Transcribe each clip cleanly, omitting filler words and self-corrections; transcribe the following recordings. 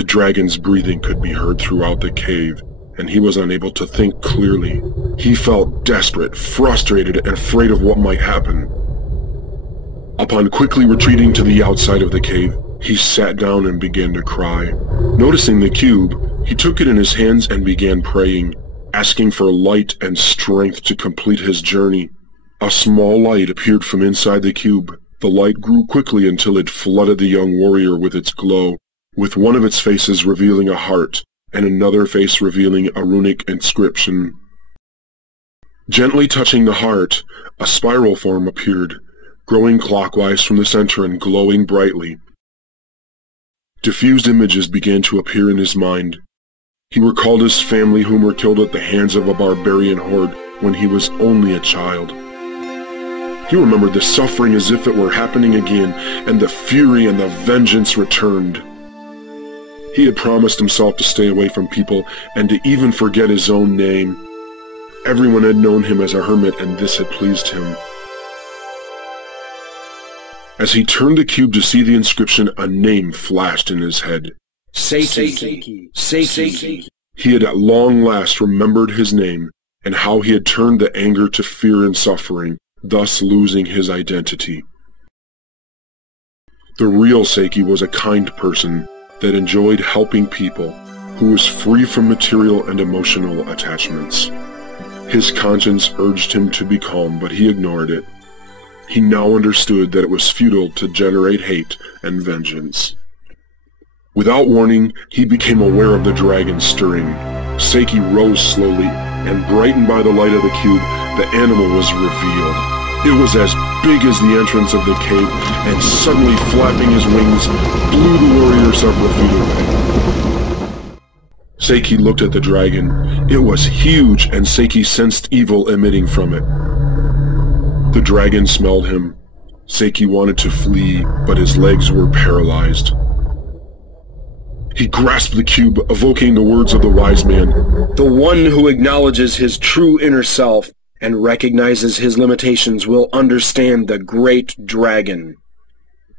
The dragon's breathing could be heard throughout the cave, and he was unable to think clearly. He felt desperate, frustrated, and afraid of what might happen. Upon quickly retreating to the outside of the cave, he sat down and began to cry. Noticing the cube, he took it in his hands and began praying, asking for light and strength to complete his journey. A small light appeared from inside the cube. The light grew quickly until it flooded the young warrior with its glow, with one of its faces revealing a heart, and another face revealing a runic inscription. Gently touching the heart, a spiral form appeared, growing clockwise from the center and glowing brightly. Diffused images began to appear in his mind. He recalled his family whom were killed at the hands of a barbarian horde when he was only a child. He remembered the suffering as if it were happening again, and the fury and the vengeance returned. He had promised himself to stay away from people and to even forget his own name. Everyone had known him as a hermit, and this had pleased him. As he turned the cube to see the inscription, a name flashed in his head. Seiki. He had at long last remembered his name, and how he had turned the anger to fear and suffering, thus losing his identity. The real Seiki was a kind person that enjoyed helping people, who was free from material and emotional attachments. His conscience urged him to be calm, but he ignored it. He now understood that it was futile to generate hate and vengeance. Without warning, he became aware of the dragon stirring. Seiki rose slowly, and brightened by the light of the cube, the animal was revealed. It was as big as the entrance of the cave, and suddenly flapping his wings, blew the warrior several feet away. Seiki looked at the dragon. It was huge, and Seiki sensed evil emitting from it. The dragon smelled him. Seiki wanted to flee, but his legs were paralyzed. He grasped the cube, evoking the words of the wise man. The one who acknowledges his true inner self and recognizes his limitations will understand the great dragon.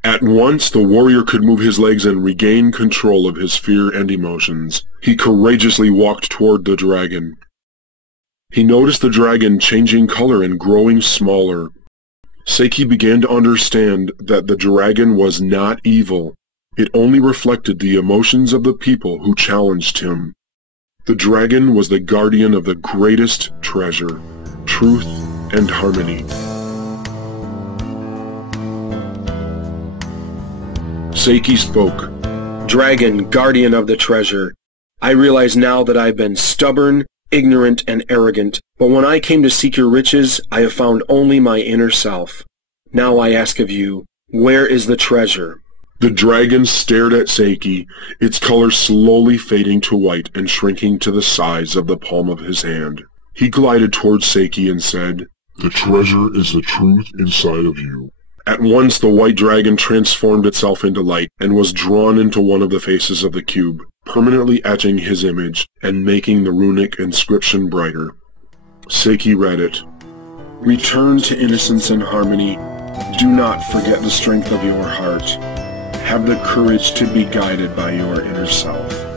At once, the warrior could move his legs and regain control of his fear and emotions. He courageously walked toward the dragon. He noticed the dragon changing color and growing smaller. Seiki began to understand that the dragon was not evil. It only reflected the emotions of the people who challenged him. The dragon was the guardian of the greatest treasure, truth and harmony. Seiki spoke. Dragon, guardian of the treasure, I realize now that I've been stubborn, ignorant, and arrogant, but when I came to seek your riches, I have found only my inner self. Now I ask of you, where is the treasure? The dragon stared at Seiki, its color slowly fading to white and shrinking to the size of the palm of his hand. He glided towards Seiki and said, The treasure is the truth inside of you. At once the white dragon transformed itself into light and was drawn into one of the faces of the cube, permanently etching his image and making the runic inscription brighter. Seiki read it. Return to innocence and harmony. Do not forget the strength of your heart. Have the courage to be guided by your inner self.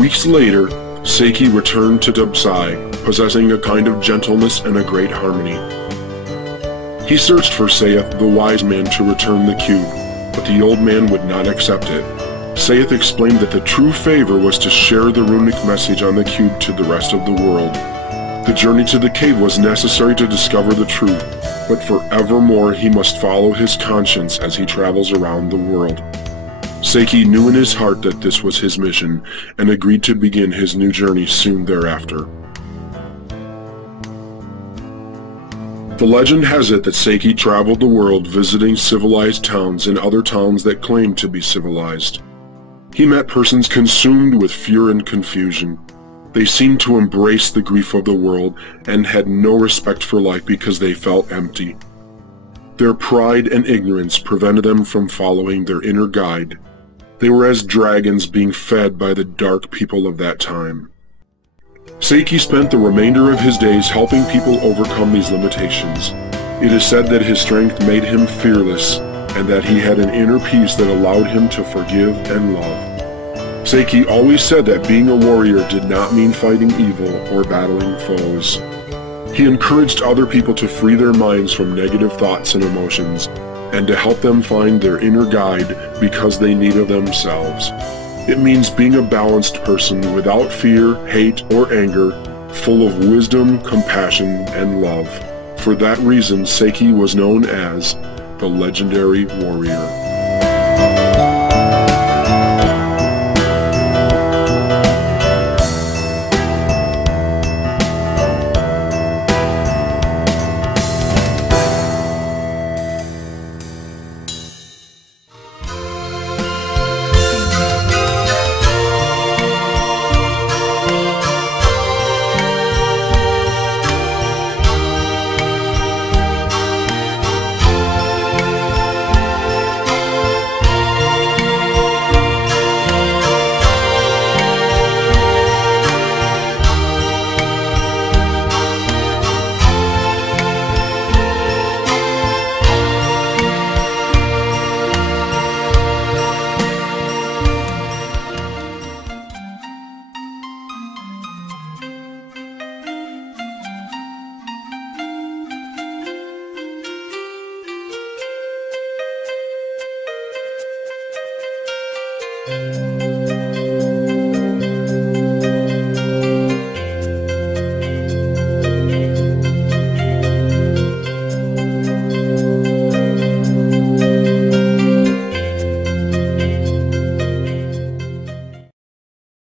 Weeks later, Seiki returned to Dubsai, possessing a kind of gentleness and a great harmony. He searched for Saith, the wise man, to return the cube, but the old man would not accept it. Saith explained that the true favor was to share the runic message on the cube to the rest of the world. The journey to the cave was necessary to discover the truth, but forevermore he must follow his conscience as he travels around the world. Seiki knew in his heart that this was his mission, and agreed to begin his new journey soon thereafter. The legend has it that Seiki traveled the world visiting civilized towns and other towns that claimed to be civilized. He met persons consumed with fear and confusion. They seemed to embrace the grief of the world and had no respect for life because they felt empty. Their pride and ignorance prevented them from following their inner guide. They were as dragons being fed by the dark people of that time. Seiki spent the remainder of his days helping people overcome these limitations. It is said that his strength made him fearless, and that he had an inner peace that allowed him to forgive and love. Seiki always said that being a warrior did not mean fighting evil or battling foes. He encouraged other people to free their minds from negative thoughts and emotions, and to help them find their inner guide because they need of themselves. It means being a balanced person without fear, hate, or anger, full of wisdom, compassion, and love. For that reason, Seiki was known as the legendary warrior.